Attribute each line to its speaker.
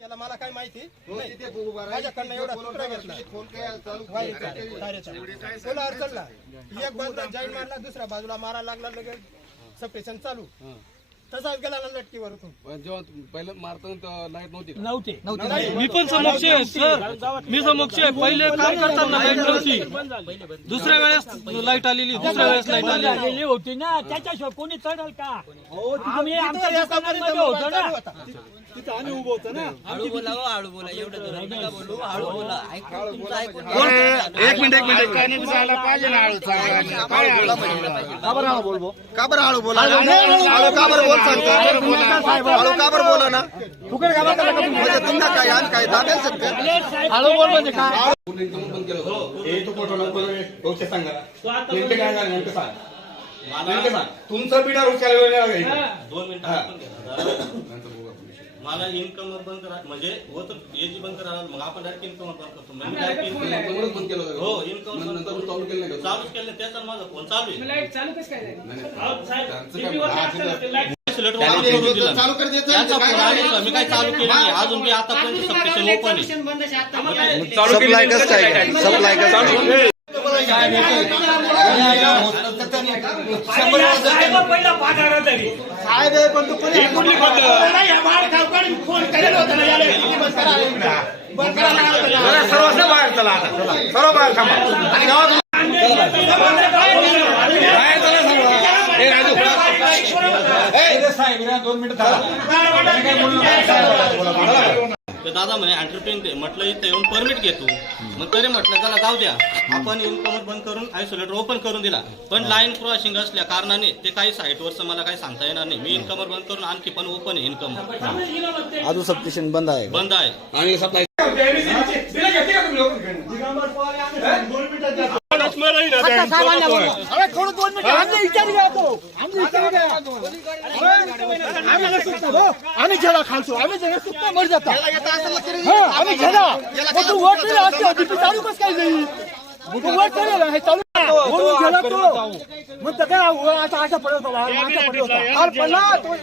Speaker 1: त्याला मला काय माहिती? नाही. माझ्याकडनं एवढा तुकडा. घेतला. कोणा अडचणला एक बाजूला जॉईन मारला दुसऱ्या बाजूला मारायला लागला लगेच सप्रेशन चालू. तसाच गेला ना लटकीवर
Speaker 2: जेव्हा पहिलं मारताना लाइट नव्हती?
Speaker 3: नव्हते. मी पण समक्ष आहे सर. मी समक्ष आहे. पहिले काम करताना लाइट नव्हती. दुसऱ्या वेळेस लाइट आलेली दुसऱ्या वेळेस लाइट आलेली.
Speaker 4: आलेली होती ना. त्याच्याशिवाय कोणी चढल का? आम्ही आमच्या
Speaker 1: तिथं एका
Speaker 4: दुकानामध्ये
Speaker 1: पर्यंत
Speaker 4: होतो
Speaker 1: मोबाईल
Speaker 4: ना.
Speaker 1: चालू होता.
Speaker 5: हळू बोला हो, हळू बोला. एवढं जोरात नका बोलू. हळू बोला? ऐकून तुमचं ऐकून
Speaker 2: एक मिनिट एक मिनिट
Speaker 6: का बरं हळू बोल? का बरं हळू बोला? हळू का बरं बोल. सांगतो हळू का बरं बोला ना? म्हणजे तुम्हाला काय आम्ही काय दाबेल सध्या
Speaker 4: हळू बोल म्हणजे काय.
Speaker 7: हे तुमचं पिढा रोज केला
Speaker 8: दोन मिनिटं ऐकून घ्या. मला इन्कम बंद करा म्हणजे होत याची बंद करा मग आपण डायरेक्ट इन्कम बंद करतो म्हणजे direct income-
Speaker 2: नंतरच बंद केलं.
Speaker 8: हो इन्कम
Speaker 2: नंतर चालू केलं नाही का?
Speaker 8: चालूच केलं त्याचा माझा फोन चालू आहे.
Speaker 2: नाही, नाही. त्यांचं काय-
Speaker 8: करून दिला.
Speaker 6: चालू कर देतो
Speaker 8: त्याचा फोन आलेला. मी काही चालू केलं नाही. अजून मी आतापर्यंत सबस्टेशन ओपन आहे.
Speaker 6: कसं काय कसं
Speaker 4: साहेब पहिला तरी.
Speaker 1: साहेब
Speaker 4: या फोन करेल होता ना याला किती बस करा बस करा लागला होता.
Speaker 7: सर्व बाहेर चला आता. सर्व बाहेर थांबा आणि गावात बाहेर चला सर्व. ए, राजू. ए, साहेब या दोन मिनिटं
Speaker 8: तर दादा म्हणे एंटरटेन दे म्हटलं इथं येऊन परमिट घे तू. मग तरी म्हटलं चला जाऊ द्या. आपण इन्कम बंद करून आयसोलेटर ओपन करून दिला. पण लाईन क्रॉसिंग असल्या कारणाने ते काही साईटवरचं मला काही सांगता येणार नाही. मी इन्कमर बंद करून आणखी पण ओपन आहे इन्कम
Speaker 6: अजून सबस्टेशन बंद आहे.
Speaker 8: बंद आहे.
Speaker 2: आणि सप्लाय
Speaker 4: दोन मिनिटं. विचार घ्या तो. विचार घ्या. आम्हाला सुटतो हो. आम्ही झेला खालतो आम्ही झेला सुटतो मर जाता. हा, आम्ही झेला मग तू वर तरी असते होती तू चालू कस काय जाईल? तू वर चढेल हे चालू वरून झेला तो मग तर काय वर असा असा पडत होता. पडला तो.